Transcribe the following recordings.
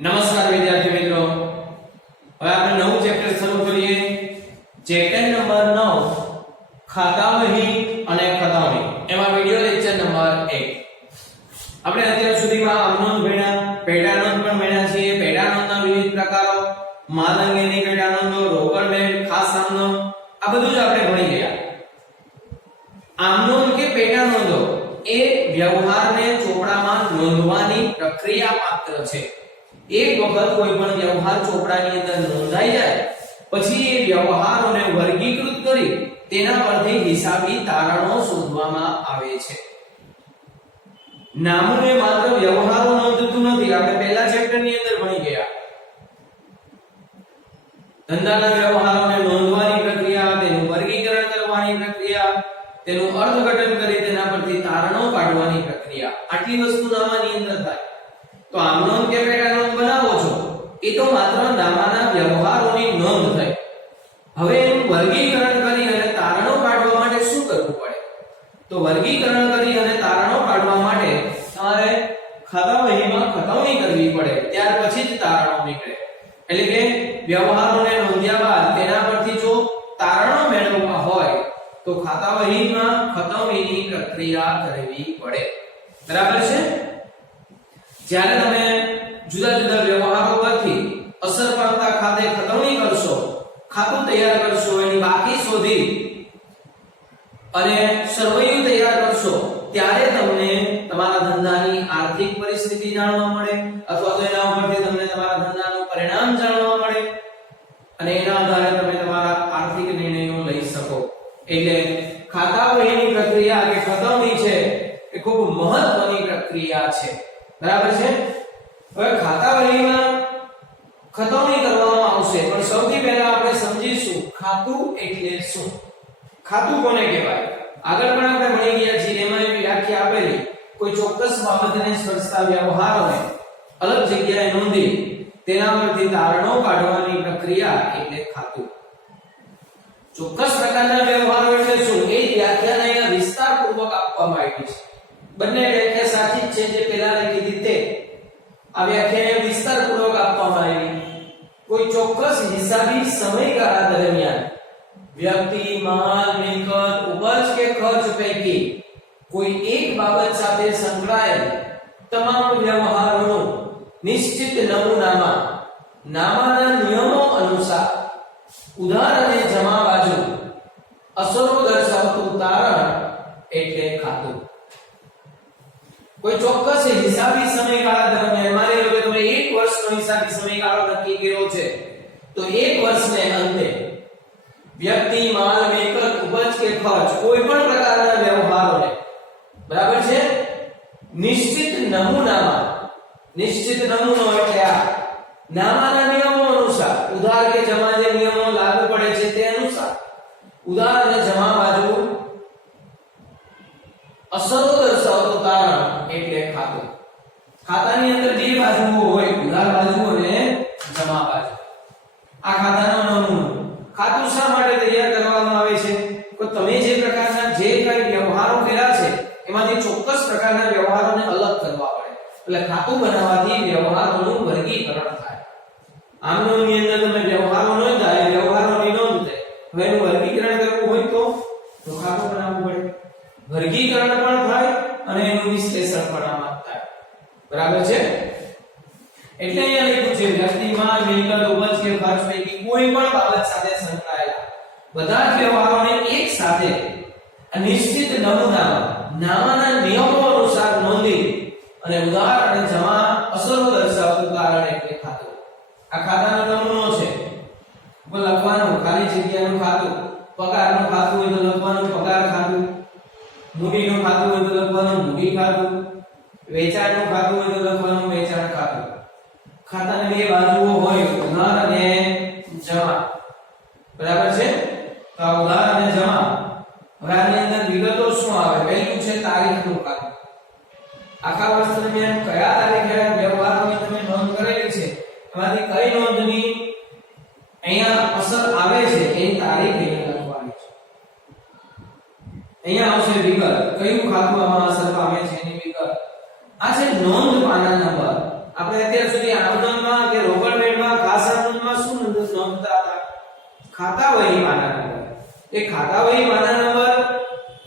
નમસ્કાર વિદ્યાર્થી મિત્રો, હવે આપણે નવું ચેપ્ટર શરૂ કરીએ. ચેપ્ટર નંબર 9 ખાતા વહી અને ખતાવણી. એમાં વિડિયો લેક્ચર નંબર 1. આપણે અત્યાર સુધીમાં અમનોંધ ભણ્યા, પેટાનોંધ પણ ભણ્યા છીએ. પેટાનોંધના વિવિધ પ્રકારો, માલંગીની પેટાનોંધો, રોકડ બેંક, ખાસ આમનોંધ, આ બધું જ આપણે ભણી ગયા. આમનોંધ કે પેટાનોંધો એ વ્યવહારને ચોપડામાં નોંધવાની પ્રક્રિયા માત્ર છે. એક વખત કોઈ પણ વ્યવહાર ચોપડાની અંદર નોંધાઈ જાય પછી એ વ્યવહારોને વર્ગીકૃત કરી તેના પરથી હિસાબી તારણો શોધવામાં આવે છે. નામોને માત્ર વ્યવહારો નોંધતું નથી. આપણે પહેલા ચેપ્ટરની અંદર ભણી ગયા. ધંધાના વ્યવહારોને નોંધવાની પ્રક્રિયા, તેનું વર્ગીકરણ કરવાની પ્રક્રિયા, તેનું અર્થઘટન કરી તેના પરથી તારણો કાઢવાની પ્રક્રિયા, આટલી વસ્તુ નામાની અંદર થાય. તો આમનોંધ કે પેટાનોંધ બનાવો છો એ તો માત્ર નામાના વ્યવહારોની નોંધ થઈ. હવે એનું વર્ગીકરણ કરી અને તારણો કાઢવા માટે શું કરવું પડે? તો વર્ગીકરણ કરી અને તારણો કાઢવા માટે તમારે ખાતા વહીમાં ખતાવણી કરવી પડે, ત્યાર પછી જ તારણો નીકળે. એટલે કે વ્યવહારોને નોંધ્યા બાદ તેના પરથી જો તારણો મેળવવા હોય તો ખાતા વહીમાં ખતાવણીની પ્રક્રિયા કરવી પડે. બરાબર છે? જ્યારે તમે જુદા જુદા વ્યવહારો પરથી અસર પડતા ખાતે ખતાવણી કરશો, ખાતું તૈયાર કરશો, એની બાકી શોધી અને સરવૈયું તૈયાર કરશો, ત્યારે તમને તમારા ધંધાની આર્થિક પરિસ્થિતિ જાણવા મળે અથવા તો એના ઉપરથી તમને તમારા ધંધાનું પરિણામ જાણવા મળે અને એના આધારે તમે તમારા આર્થિક નિર્ણયો લઈ શકો. એટલે ખાતા વહીની પ્રક્રિયા કે ખતાવણી છે એ ખૂબ મહત્વની પ્રક્રિયા છે. બરાબર છે? હવે ખાતા વહીમાં ખતાવણી કરવામાં આવશે, પણ સૌથી પહેલા આપણે સમજીશું ખાતું એટલે શું. ખાતું કોને કહેવાય? આગળ પણ આપણે ભણી ગયા છીએ, એમાં એવી વ્યાખ્યા આપેલી, કોઈ ચોક્કસ બાબતને સ્પર્શતા વ્યવહારોને અલગ જગ્યાએ નોંધી તેના પરથી તારણો કાઢવાની પ્રક્રિયા એટલે ખાતું. ચોક્કસ પ્રકારના વ્યવહારો એટલે શું એ વ્યાખ્યાને અહીંયા વિસ્તારપૂર્વક આપવામાં આવી છે. બંને વ્યાખ્યા સાચી જ છે, જે પહેલા લખી હતી તે. આ વ્યાખ્યાને વિસ્તારપૂર્વક આપવામાં આવી. કોઈ ચોક્કસ હિસાબી સમયગાળા દરમિયાન વ્યક્તિ, માલ, મિલકત, ઉપજ કે ખર્ચ પૈકી કોઈ એક બાબત સાથે સંકળાયેલ તમામ વ્યવહારોનું નિશ્ચિત નમૂનામાં નામાના નિયમો અનુસાર ઉધાર અને જમા બાજુ અસરો દર્શાવતું તારણ એટલે ખાતું. કોઈ ચોક્કસ હિસાબી સમયગાળા દરમિયાન, માની લો કે તમે 1 વર્ષનો હિસાબી સમયગાળો નક્કી કર્યો છે, તો 1 વર્ષને અંતે વ્યક્તિ, માલ, મિલકત, ઉપજ કે ખર્ચ કોઈ પણ પ્રકારના વ્યવહારોને, બરાબર છે, નિશ્ચિત નમૂનામાં, નિશ્ચિત નમૂનો એટલે આ નામાના નિયમો અનુસાર, ઉધાર કે જમા જે નિયમો લાગુ પડે છે તે અનુસાર ઉધાર અને જમા બાજુ અસરો દર્શાવતું તારણ એટલે ખાતું. ખાતાની અંદર બે બાજુઓ હોય, ઉધાર બાજુ અને જમા બાજુ. આ ખાતાનો નમૂનો. ખાતું શા માટે તૈયાર કરવામાં આવે છે? તો તમે જે પ્રકારના જે કઈ વ્યવહારો કર્યા છે એમાંથી ચોક્કસ પ્રકારના વ્યવહારોને અલગ કરવા પડે. એટલે ખાતું બનાવવાથી વ્યવહારોનું વર્ગીકરણ થાય. આમનોંધની અંદર તમે વ્યવહારો નોંધાય, વ્યવહારોની નોંધ થાય. હવે એનું વર્ગીકરણ કરવું હોય તો ખાતું બનાવવું પડે. વર્ગીકરણ પણ થાય અને એનું વિશ્લેષણ પણ આમાં થાય. બરાબર છે? એટલે અહીંયા લખ્યું છે વ્યક્તિ, માલ, મિલકત, ઉપજ કે ખર્ચ પૈકી કોઈ પણ બાબત સાથે સંકળાયેલા બધા જ વ્યવહારોને એક સાથે નિશ્ચિત નમૂનામાં નામાના નિયમો અનુસાર નોંધી અને ઉધાર અને જમા અસરો દર્શાવતું તારણ એટલે ખાતું. આ ખાતાનો નમૂનો છે. ઉપર લખવાનું ખાલી જગ્યાનું ખાતું. પગારનું ખાતું હોય તો લખવાનું પગાર ખાતું. મૂડીનું ખાતું હોય તો લખવાનું મૂડી ખાતું. વેચાણનું ખાતું હોય તો લખવાનું વેચાણ ખાતું. ખાતાની બે બાજુઓ હોય, ઉધાર અને જમા. બરાબર છે? તો આ ઉધાર અને જમા. હવે આની અંદર વિગતો શું આવે? પહેલું છે તારીખનું ખાતું. આખા વર્ષ દરમિયાન કયા તારીખે વ્યવહારોની તમે નોંધ કરેલી છે, એમાંથી કઈ નોંધની અહીંયા અસર આવે છે એની તારીખ અહીંયા લખવાની છે. અહીંયા આવશે વિગત, કયું ખાતું આમાં અસર પામે છે એની વિગત. આ છે નોંધ પાના નંબર. આપણે અત્યાર સુધી આમનોંધમાં એ ખાતા વહી પાના નંબર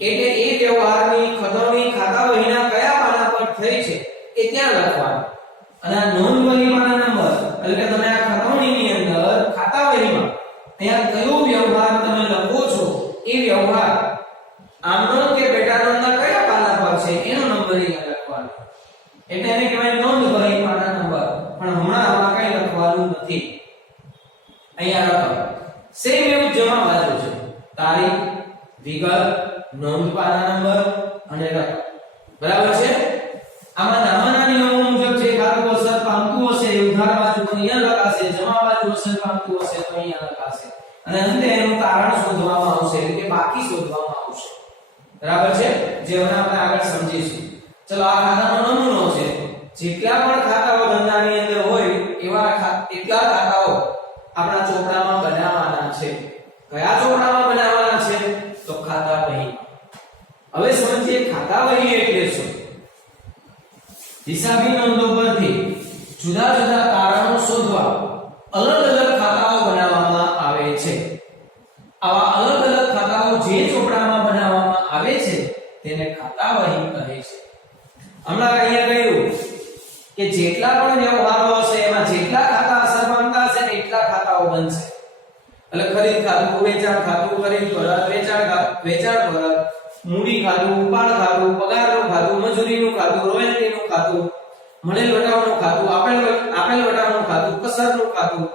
એટલે એ વ્યવહારની ખતવણી ખાતા વહીના કયા પાના પર થઈ છે એ ત્યાં લખવાનું. અને આ નોંધ વહી પાના નંબર એટલે કે તમે આ ખતવણીની અંદર ખાતા વહીમાં ત્યાં કયો વ્યવહાર તમે લખો છો એ વ્યવહાર આમનોંધ કે પેટાનોંધના કયા પાના પર છે એનો નંબર અહીંયા લખવાનો. એટલે એને કહેવાય નોંધ વહી પાના નંબર. પણ હમણાં આમાં કઈ લખવાનું નથી. અહીંયા લખો સેમ એવું જમા બાજુ છે. તારીખ, વિગત, નોંધ પાના નંબર અને રકમ. બરાબર છે. આમાં નામાના નિયમો મુજબ જે ખાતું અસર પામતું હશે એ ઉધાર બાજુ તો અહીંયા લખાશે, જમા બાજુ અસર પામતું હશે તો અહીંયા લખાશે. અને અંતે એનું તારણ શોધવામાં આવશે એટલે કે બાકી શોધવામાં આવશે. બરાબર છે. જે હવે આપણે આગળ સમજીશું. ચલો આ ખાતાનો નમૂનો છે. જેટલા પણ ખાતાઓ ધંધાની અંદર હોય એવા એટલા ખાતાઓ આપણા ચોપડામાં બનાવવાના છે. કયા ચોપડામાં બનાવવાના છે? તો ખાતા વહી. હવે સમજીએ ખાતા વહી એટલે શું. હિસાબી નોંધો પરથી જુદા જુદા તારણો શોધવા અલગ અલગ ખાતાઓ બનાવવામાં આવે છે. આવા અલગ અલગ ખાતાઓ જે ચોપડામાં બનાવવામાં આવે છે તેને ખાતા વહી કહે છે. હમણાં અહીંયા કહ્યું કે જેટલા પણ વ્યવહારો હશે એમાં જેટલા ખાતા અસર પામતા હશે ને એટલા ખાતાઓ બનશે. એટલે ખરીદ ખાતું, વેચાણ ખાતું, ખરીદ પરત, વેચાણ પરત, મૂડી ખાતું, ઉપાડ ખાતું, પગારનું ખાતું, મજૂરીનું ખાતું, રોયલ્ટીનું ખાતું, મળેલ વટાવનું ખાતું, આપેલ વટાવનું ખાતું, કસરનું ખાતું.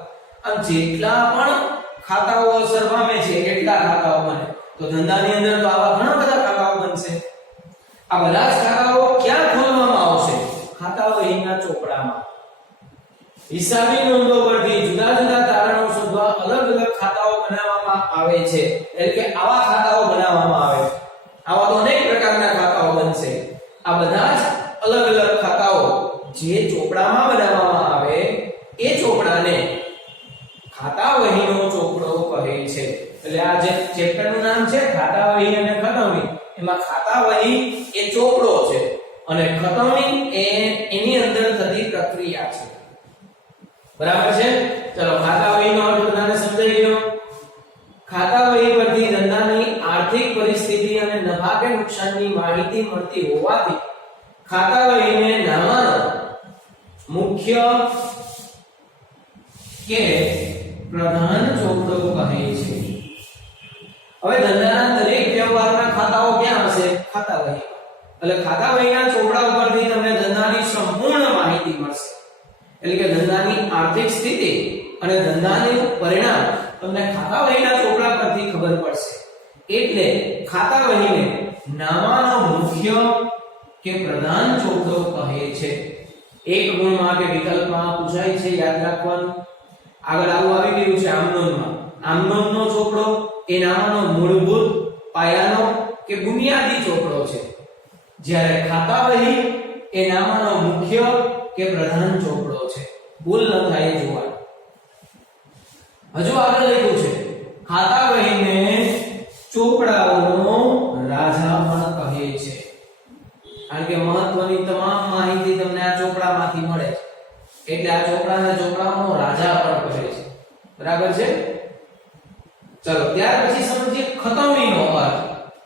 આમ જેટલા પણ ખાતાઓ અસર પામે છે એટલા ખાતાઓ બને. તો ધંધાની અંદર તો આવા ઘણા બધા ખાતાઓ બનશે. આ બધા જ ખાતાઓ ક્યાં ખોલવામાં આવશે? ખાતા વહીના ચોપડામાં. હિસાબી નોંધો પરથી જુદા જુદા તારણો શોધવા અલગ અલગ ખાતાઓ બનાવવામાં આવે છે. એટલે કે આવા ખાતાઓ બનાવવામાં આવે. આવા તો અનેક પ્રકારના ખાતાઓ બનશે. આ બધા જ અલગ અલગ ખાતાઓ જે ચોપડામાં બનાવવામાં આવે એ ચોપડાને ખાતા વહીનો ચોપડો કહે છે. એટલે આ જે ચેપ્ટરનું નામ છે ખાતા વહી અને ખતવણી, એમાં ખાતા વહી એ ચોપડો છે અને ખતવણી એ એની અંદર થતી પ્રક્રિયા છે. બરાબર છે. ચલો ખાતા વહીનો અર્થ બધાને સમજાઈ ગયો. ખાતા વહી પરથી ધંધાની આર્થિક પરિસ્થિતિ અને નફા કે નુકસાનની માહિતી મળતી હોવાથી ખાતા વહીને નામાનો મુખ્ય કે પ્રધાન ચોપડો કહે છે. હવે ધંધાના દરેક વ્યવહારના ખાતાઓ ક્યાં હશે? ખાતા વહી. એટલે ખાતા વહીના ચોપડા ઉપરથી તમને ધંધાની સંપૂર્ણ માહિતી મળશે. એટલે કે ધંધાની આર્થિક સ્થિતિ અને ધંધાનું પરિણામ તમને ખાતા વહીના ચોપડા પરથી ખબર પડશે. એટલે ખાતા વહીને નામાનો મુખ્ય કે પ્રધાન ચોપડો કહે છે. એક ગુણમાં કે વિકલ્પમાં પૂછાય છે, યાદ રાખવાનું. આગળ આવું આવી ગયું છે આમનોંધમાં. આમનોંધનો ચોપડો એ નામાનો મૂળભૂત પાયાનો કે બુનિયાદી ચોપડો છે. જ્યારે ખાતા વહી એ નામાનો મુખ્ય કે પ્રધાન ચોપડો છે. ભૂલ ન થાય એ જોવાનું. હજુ આગળ લખ્યું છે ખાતા વહીને ચોપડાઓનો રાજા પણ કહે છે. કારણ કે મહત્વની તમામ માહિતી તમને આ ચોપડામાંથી મળે છે. એટલે આ ચોપડાનો રાજા પણ કહે છે. બરાબર છે. ચલો ત્યાર પછી સમજીએ ખતવણીનો અર્થ.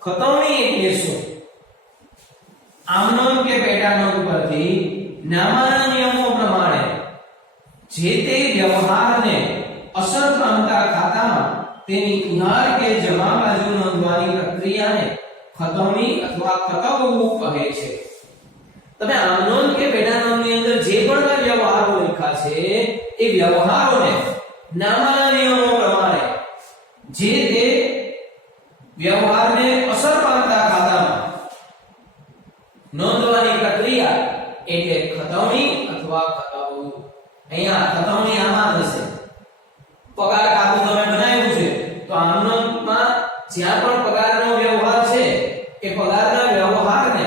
ખતવણી એટલે શું? આમનોંધ કે પેટાનોંધ પરથી નામાના નિયમો પ્રમાણે જે તે વ્યવહારને અસર પામતા ખાતામાં તેની ઉધાર કે જમા બાજુ નોંધવાની પ્રક્રિયાને ખતવણી અથવા ખતવવું કહે છે. તમે આમનોંધ કે પેટાનોંધની અંદર જે પણ વ્યવહારો લખ્યા છે એ વ્યવહારોને નામાના નિયમો પ્રમાણે જે તે વ્યવહારને અસર પામતા ખાતામાં નોંધવાની પ્રક્રિયા એટલે ખતવણી અથવા ખતવવું. અહીંયા ખતવણી આમાં થશે. પગાર ખાતું તમે બનાવ્યું છે તો આમનોંધમાં જ્યાં પણ પગારનો વ્યવહાર છે એ પગારના વ્યવહારને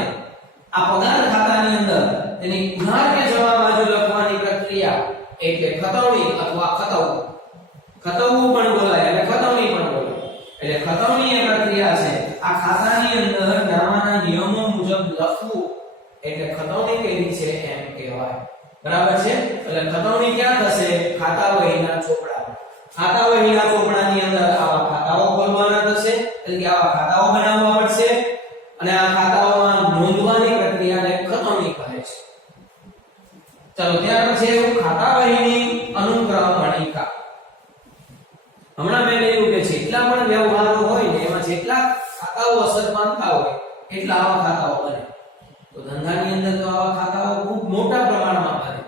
આ પગાર ખાતાની અંદર તેની ઉધાર કે જમા બાજુ લખવાની પ્રક્રિયા એટલે ખતવણી અથવા ખતવવું. ખતવવું પણ બોલાય અને ખતવણી પણ બોલાય. એટલે ખતવણી એ પ્રક્રિયા છે આ ખાતાની અંદર નામાના નિયમો મુજબ લખવું એટલે ખતવણી કરી છે એમ કહેવાય. બરાબર છે. એટલે ખતવણી ક્યાં થશે? ખાતા વહીના ચોપડામાં. ખાતા વહીના ચોપડાની અંદર આવા ખાતાઓ ખોલવાના થશે બનાવવા પડશે અને આ ખાતાઓમાં નોંધવાની પ્રક્રિયાને ખતમણી કહે છે. ચાલો ત્યાર પછી ખાતા વહીની અનુક્રમણિકા. હમણાં મેં કહ્યું કે જેટલા પણ વ્યવહારો હોય ને એમાં જેટલા ખાતાઓ અસર પામતા હોય એટલા આવા ખાતાઓ બને. તો ધંધાની અંદર તો આવા ખાતાઓ ખૂબ મોટા પ્રમાણમાં બને,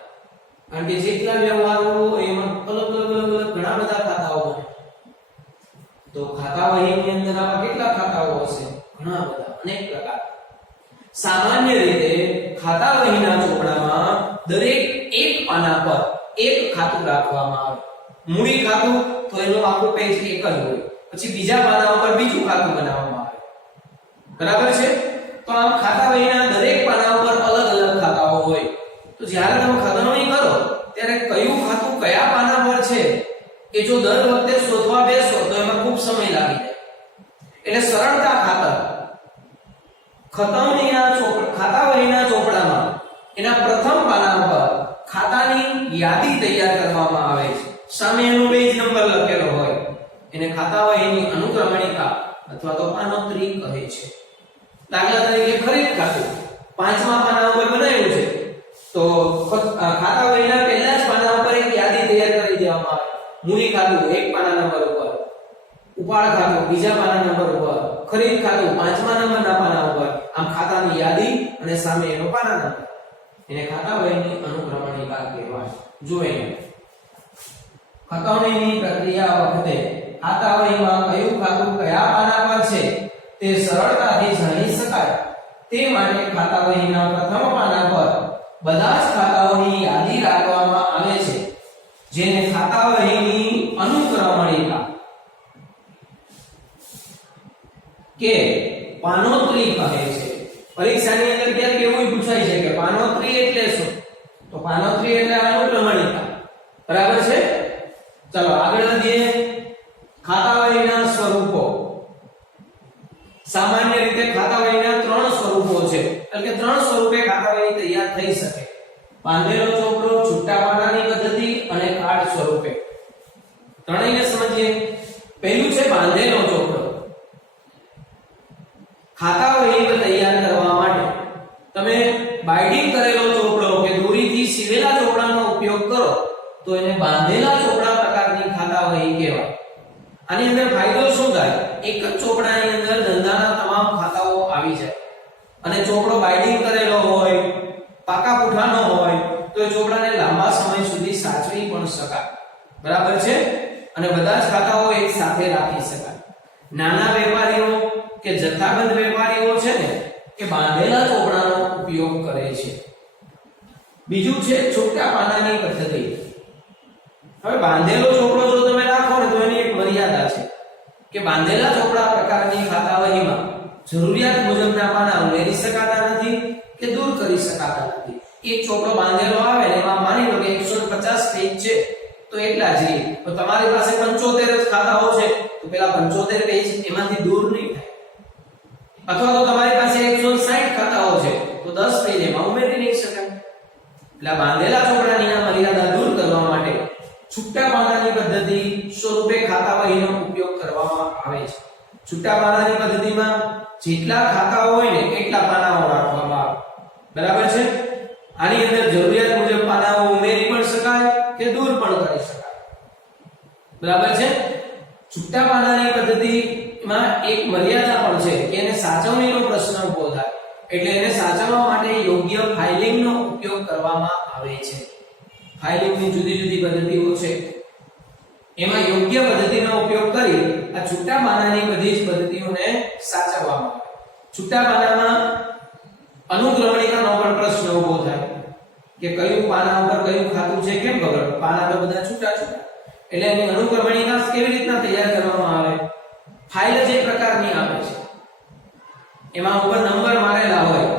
કારણ કે જેટલા વ્યવહારો હોય એમાં અલગ ઘણા બધા ખાતાઓ બને. તો ખાતા વહીની અંદર આવા કેટલા ખાતાઓ હશે? ઘણા બધા, અનેક પ્રકાર. સામાન્ય રીતે ખાતા વહીના ચોપડામાં દરેક એક પાના પર એક ખાતું રાખવામાં આવે. મૂડી ખાતું તો એનું આખું પેજ એક જ હોય, પછી બીજા પાના ઉપર બીજું ખાતું બનાવવામાં આવે. બરાબર છે? તો આમ ખાતા વહીના દરેક પાના ઉપર અલગ અલગ ખાતાઓ હોય. તો જ્યારે તમે ખતરણી કરો ત્યારે કયું ખાતું કયા પાના પર છે એ જો દર વખતે શોધવા બેસો તો એમાં ખૂબ સમય લાગી જાય. એટલે સરળતા ખાતર ખાતા વહીના ચોપડામાં એના પ્રથમ પાના પર ખાતાની યાદી તૈયાર કરવામાં આવે છે. સામે એનો પેજ નંબર લખેલો હોય એને ખાતા વહીની અનુક્રમણિકા અથવા તો પાનોત્રી કહે છે. દાખલા તરીકે ખરીદ ખાતું 5મા પાના ઉપર બનાવ્યું છે, તો ખાતા વહીના પહેલા જ પાના ઉપર એક યાદી તૈયાર કરી દેવામાં આવે. મૂડી ખાતું 1 પાના નંબર ઉપર, ઉપાડ ખાતું બીજા પાના નંબર ઉપર, ખરીદ ખાતું 5મા નંબરના પાના ઉપર. આમ ખાતાની યાદી અને સામે એનો પાના નંબર, એને ખાતા વહીની અનુક્રમણિકા કહેવાય. જોઈએ ખતરણીની પ્રક્રિયા વખતે ખાતા વહીમાં કયું ખાતું કયા પાના પર છે તે સરળતાથી જાણી શકાય તે માટે ખાતા વહીના પ્રથમ પાના પર બધા જ ખાતાઓની યાદી રાખવામાં આવે છે, જેને ખાતા વહીની અનુક્રમણિકા કે પાનોત્રી કહે છે. પરીક્ષાની અંદર ક્યારેક એવું પૂછાય છે કે પાનોત્રી એટલે શું? તો પાનોત્રી એટલે અનુક્રમણિકા. બરાબર છે? ચલો આગળ વધીએ. ખાતા વહીના સ્વરૂપો. સામાન્ય રીતે ખાતા વહીના 3 સ્વરૂપો છે, એટલે કે 3 સ્વરૂપે ખાતા વહી તૈયાર થઈ શકે. બાંધેલો ચોપડો, છૂટા પાનાની પદ્ધતિ અને કાર્ડ સ્વરૂપે. ત્રણેયને સમજીએ. પહેલું છે બાંધેલો ચોપડો. ખાતા વહી તૈયાર કરવા માટે તમે બાઇડિંગ કરેલો ચોપડો કે દોરીથી સીવેલા ચોપડાનો ઉપયોગ કરો તો એને બાંધેલા ચોપડા પ્રકારની ખાતા વહી કહેવાય. આની અંદર ફાયદો શું થાય? એક જ ચોપડાની અંદર ધંધાના તમામ ખાતાઓ આવી જાય અને ચોપડો બાઇડિંગ કરેલો હોય, પાકા પુઠાનો હોય તો એ ચોપડાને લાંબા સમય સુધી સાચવી પણ શકાય. બરાબર છે? અને બધા જ ખાતાઓ એક સાથે રાખી શકાય. નાના વેપારીઓ કે જથ્થાબંધ વેપારીઓ છે ને એ બાંધેલા ચોપડાનો ઉપયોગ કરે છે. બીજું છે છૂટા પાનાની પદ્ધતિ. હવે બાંધેલો ચોપડો જો તમે રાખો ને તો એની એક મર્યાદા છે કે બાંધેલા ચોપડા પ્રકારની ખાતા વહીમાં જરૂરિયાત મુજબના પાના ઉમેરી શકાતા નથી કે દૂર કરી શકાતા નથી. એક ચોપડો બાંધેલો આવે ને એમાં માની લો કે 150 પેજ છે તો એટલા જ રહે. તો તમારી પાસે 75 જ ખાતાઓ છે તો પેલા 75 પેજ એમાંથી દૂર નહીં થાય. અથવા તો તમારી પાસે 160 ખાતાઓ છે તો 10 પેજ એમાં ઉમેરી નહીં શકાય. એટલે બાંધેલા ચોપડાની આ મર્યાદા દૂર કરવા માટે છૂટા પાનાની પદ્ધતિ સ્વરૂપે ખાતા વહીનો ઉપયોગ કરવામાં આવે છે. છૂટા પાનાની પદ્ધતિમાં જેટલા ખાતાઓ હોય ને એટલા પાનાઓ રાખવામાં આવે. બરાબર છે? આની અંદર જરૂરિયાત મુજબ પાનાઓ ઉમેરી પણ શકાય કે દૂર પણ કરી શકાય. બરાબર છે? છૂટા પાનાની પદ્ધતિમાં એક મર્યાદા પણ છે કે એને સાચવણીનો પ્રશ્ન ઉભો થાય, એટલે એને સાચવવા માટે યોગ્ય ફાઇલિંગનો ઉપયોગ કરવામાં આવે છે. ફાઇલિંગની જુદી જુદી પદ્ધતિઓ છે, એમાં યોગ્ય પદ્ધતિનો ઉપયોગ કરી આ છૂટા પાનાની બધી જ પદ્ધતિઓને સાચવવામાં આવે. છૂટા પાનામાં અનુક્રમણિકાનો પણ પ્રશ્ન ઉભો થાય કે કયું પાના ઉપર કયું ખાતું છે કેમ ખબર? પાના તો બધા છૂટા છૂટા, એટલે એની અનુક્રમણિકા કેવી રીતના તૈયાર કરવામાં આવે? ફાઇલ જે પ્રકારની આવે છે એમાં ઉપર નંબર મારેલા હોય.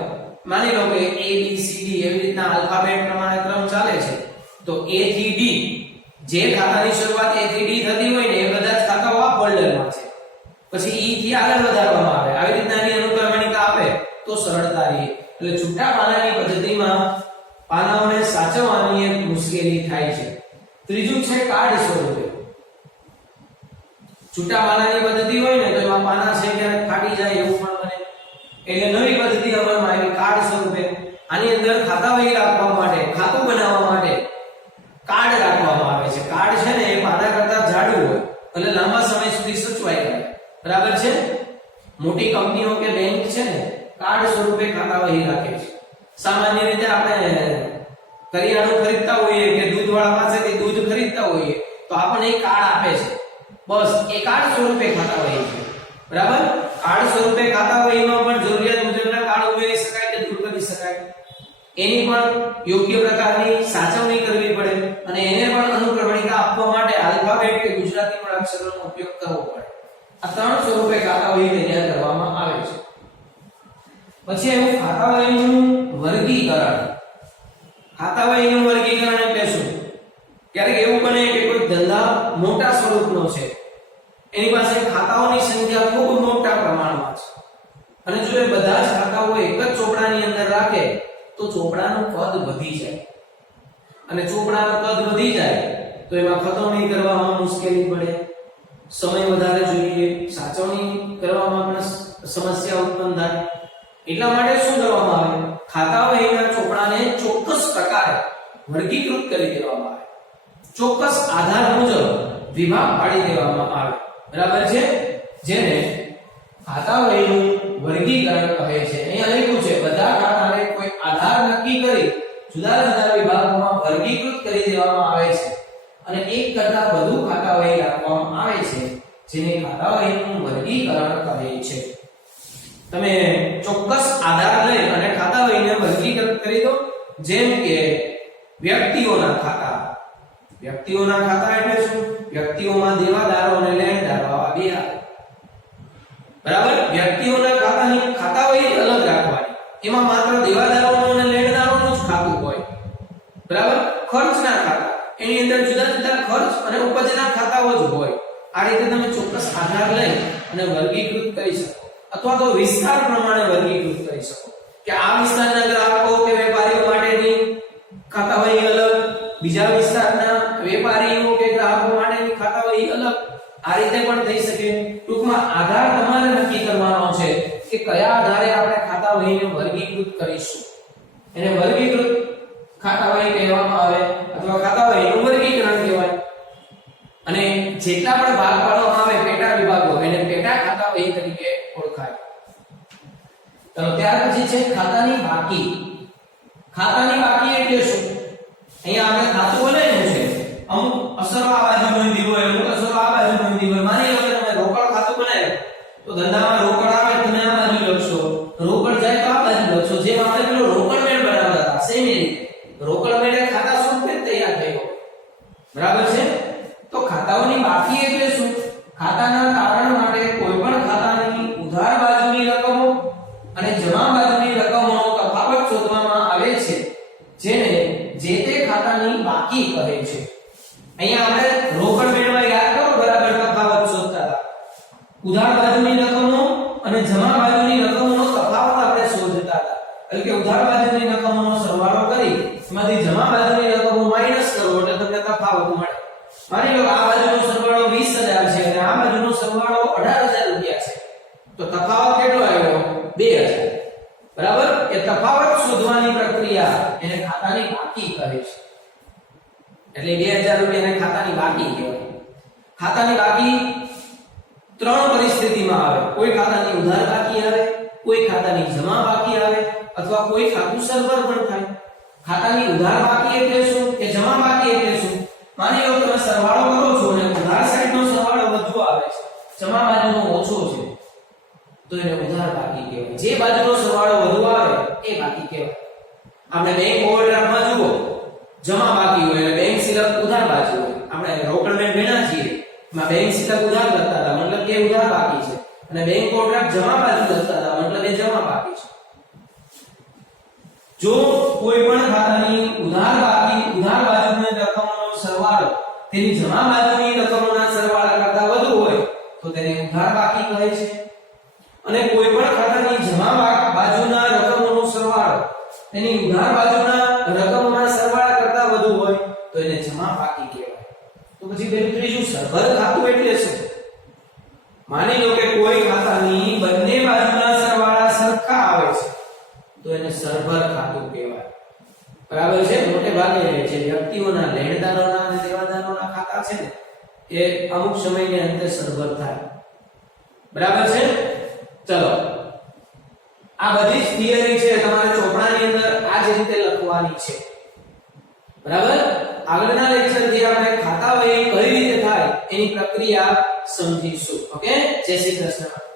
માની લો કે A B C D એવી રીતના આલ્ફાબેટ પ્રમાણે ક્રમ ચાલે છે, તો A થી D જે ખાતાની શરૂઆત A થી D થતી હોય ને એ બધા જ ખાતાઓ આ ફોલ્ડરમાં છે. પછી E થી આગળ વધારવામાં આવે. આવી રીતના એની અનુક્રમણિકા આપે તો સરળતા રહે. એટલે છૂટા પાનાની પદ્ધતિમાં પાનાઓને સાચવવાની એક મુશ્કેલી થાય છે. ત્રીજું છે કાર્ડ સ્વરૂપે. છૂટા પાનાની પદ્ધતિ હોય ને તો એમાં એમાં પાના છે ક્યારેક ફાટી જાય એવું પણ બને, એટલે નવી પદ્ધતિ અમલમાં આવી કાર્ડ સ્વરૂપે. આની અંદર ખાતા વહી રાખવા માટે, ખાતું બનાવવા માટે કાર્ડ રાખવામાં આવે છે. કાર્ડ છે ને એ પાના કરતા જાડું હોય એટલે લાંબા સમય સુધી સચવાઈ રહે. બરાબર છે. મોટી કંપનીઓ કે બેંક છે ને કાર્ડ સ્વરૂપે ખાતા વહી રાખે છે. સામાન્ય રીતે આપણે કરિયાણું ખરીદતા હોઈએ કે દૂધવાળા પાસેથી દૂધ ખરીદતા હોઈએ તો આપણને એક કાર્ડ આપે છે. બસ એ કાર્ડ સ્વરૂપે ખાતા વહી છે. બરાબર. કાર્ડ સ્વરૂપે ખાતા વહીમાં પણ જરૂરિયાત મુજબના કાર્ડ ઉમેરી શકાય કે દૂર કરી શકાય. એની પણ યોગ્ય પ્રકારની સાચવણી કરવી પડે અને એને પણ અનુક્રમણિકા આપવા માટે આલ્ફાબેટ કે ગુજરાતી પણ અક્ષરોનો ઉપયોગ કરવો પડે. આ ત્રણ સ્વરૂપે ખાતા વહી તૈયાર કરવામાં આવે છે. પછી એવું ખાતા વહીનું વર્ગીકરણ. ખાતા વહીનું વર્ગીકરણ એટલે શું? ક્યારેક એવું બને કે કોઈ ધંધા મોટા સ્વરૂપનો છે, એની પાસે ખાતાઓની સંખ્યા ખૂબ મોટા પ્રમાણમાં છે અને જો એ બધા જ ખાતાઓ એક જ ચોપડાની અંદર રાખે તો ચોપડાનું કદ વધી જાય અને ચોપડાનું કદ વધી જાય તો એમાં ખતવણી કરવામાં મુશ્કેલી પડે, સમય વધારે જોઈએ, સાચવણી કરવામાં પણ સમસ્યા ઉત્પન્ન થાય. એટલા માટે શું કરવામાં આવે? ખાતા વહીના ચોપડાને ચોક્કસ પ્રકારે વર્ગીકૃત કરી દેવામાં આવે, ચોક્કસ આધાર મુજબ વિભાગ પાડી દેવામાં આવે. બરાબર છે. જેને ખાતા વહીનું વર્ગીકરણ કહે છે. અહીંયા લખ્યું છે બધા ખાતાને કોઈ આધાર નક્કી કરી જુદા જુદા વિભાગોમાં વર્ગીકૃત કરી દેવામાં આવે છે અને એક કરતા વધુ ખાતા વહી રાખવામાં આવે છે, જેને ખાતા વહીનું વર્ગીકરણ કહે છે. તમે ચોક્કસ આધાર લઈ અને ખાતા વહીને વર્ગીકૃત કરી દો. જેમ કે વ્યક્તિઓના ખાતા. વ્યક્તિઓના ખાતા એટલે શું? વ્યક્તિઓમાં દેવાદારો અને લેણદારો આવા બે આવે. બરાબર. વ્યક્તિઓના ખાતાની ખાતા વહી અલગ રાખવાની, એમાં માત્ર દેવાદારોનું અને લેણદારોનું જ ખાતું હોય. બરાબર. ખર્ચના ખાતા, એની અંદર જુદા જુદા ખર્ચ અને ઉપજના ખાતાઓ જ હોય. આ રીતે તમે ચોક્કસ આધાર લઈ અને વર્ગીકૃત કરી શકો અથવા તો વિસ્તાર પ્રમાણે વર્ગીકૃત કરી શકો કે આ વિસ્તારના ગ્રાહકો કે વેપારીઓ માટેની ખાતા વહી અલગ, બીજા વિસ્તારના વેપારીઓ કે ગ્રાહકો માટેની ખાતા વહી અલગ. આ રીતે પણ થઈ શકે. ટૂંકમાં આધાર તમારે નક્કી કરવાનો છે કે કયા આધારે આપણે ખાતા વહીને વર્ગીકૃત કરીશું. એને વર્ગીકૃત ખાતા વહી કહેવામાં આવે અથવા ખાતા વહીનું વર્ગીકરણ કહેવાય. અને જેટલા પણ ભાગ પાડવામાં આવે પેટા વિભાગો, એને પેટા ખાતા વહી તરીકે ઓળખાય. તો ત્યાર પછી છે ખાતાની બાકી. ખાતાની બાકી એટલે શું? અહીંયા આપણે ખાતું બનાવ્યું છે, અમુક અસરો આ બાજુ નોંધી હોય, અમુક અસરો આ બાજુ નોંધી હોય. માની લો કે તમે રોકડ ખાતું બનાવ્યું તો ધંધામાં રોકડ આવે તમે આ બાજુ લખશો, રોકડ જાય તો આ બાજુ લખશો. જેમ આપણે પેલો રોકડ મેળ બનાવતા હતા સેમ એ રીતે રોકડ મેળે ખાતા સ્વરૂપે તૈયાર થયો. બરાબર છે. તો ખાતાઓની બાકી એટલે શું? ખાતાના તારણ માટે કોઈ પણ ખાતાની ઉધાર બાજુની રકમો અને જમા બાજુની રકમોનો તફાવત શોધવામાં આવે છે, જેને જે તે ખાતાની બાકી કહે છે. અહીંયા આપણે રોકડ મેળવા યાદ કરો બરાબર તફાવત શોધતા હતા. ઉધાર બાજુની રકમો અને જમા બાજુની રકમોનો તફાવત આપણે શોધતા હતા. એટલે કે ઉધાર બાજુની રકમોનો સરવાળો કરી એમાંથી જમા બાજુની રકમો માઈનસ કરો એટલે તમને તફાવત મળે. માની લો આ બાજુનો સરવાળો 20000 છે અને આ બાજુનો સરવાળો 18000 રૂપિયા છે, તો તફાવત કેટલો આવ્યો? 2000. બરાબર. એ તફાવત શોધવાની પ્રક્રિયા એને ખાતાની બાકી કહે છે. એટલે 2000 રૂપિયાને ખાતાની બાકી કહેવાય. ખાતાની બાકી ત્રણ પરિસ્થિતિમાં આવે. કોઈ ખાતાની ઉધાર બાકી આવે, કોઈ ખાતાની જમા બાકી આવે અથવા કોઈ ખાતું સરભર પણ થાય. ખાતાની ઉધાર બાકી એટલે શું કે જમા બાકી એટલે શું? માની લો તમે સરવાળો કરો છો અને ઉધાર સાઈડનો સરવાળો વધુ આવે છે, જમા બાજુનો ઓછો છે, તો એને ઉધાર બાકી કહેવાય. જે બાજુનો સરવાળો વધુ આવે એ બાકી કહેવાય. આપણે બેંક ઓવરડ્રાફ્ટમાં જુઓ જમા બાકી હોય એટલે બેંક સિલક ઉધાર બાજુ હોય. આપણે રોકડ મેળ ભેણા છીએ એમાં બેંક સિલક ઉધાર કરતા હતા મતલબ કે ઉધાર બાકી છે અને બેંક ઓવરડ્રાફ્ટ જમા બાજુ કરતા હતા મતલબ એ જમા બાકી છે. જો કોઈ પણ ખાતાની ઉધાર બાજુની રકમનો સરવાળો તેની જમા બાજુની રકમના સરવાળા કરતા વધુ હોય તો તેને ઉધાર બાકી કહે છે. અને કોઈ પણ ખાતાની જમા બાજુના રકમનો સરવાળો તેની ઉધાર બાજુના રકમના સરવાળા કરતા વધુ હોય તો એને જમા બાકી કહેવાય. તો પછી પેલું ત્રીજું સરભર ખાતું એટલે શું? માની લો કે કોઈ ખાતાની બંને બાજુના સરવાળા સરખા આવે છે તો એને સરભર ખાતું કહેવાય. બરાબર છે. મોટે ભાગે જે વ્યક્તિઓના લેણદારોના અને દેવાદારોના ખાતા છે ને એ અમુક સમયને અંતે સરભર થાય. બરાબર છે. ચલો આ બધી જ થિયરી છે તમારે ચોપડાની અંદર આ જ રીતે લખવાની છે. બરાબર. આગળના લેક્ચરથી આપણે ખાતા વહી કઈ રીતે થાય એની પ્રક્રિયા સમજીશું. ઓકે. જય શ્રી કૃષ્ણ.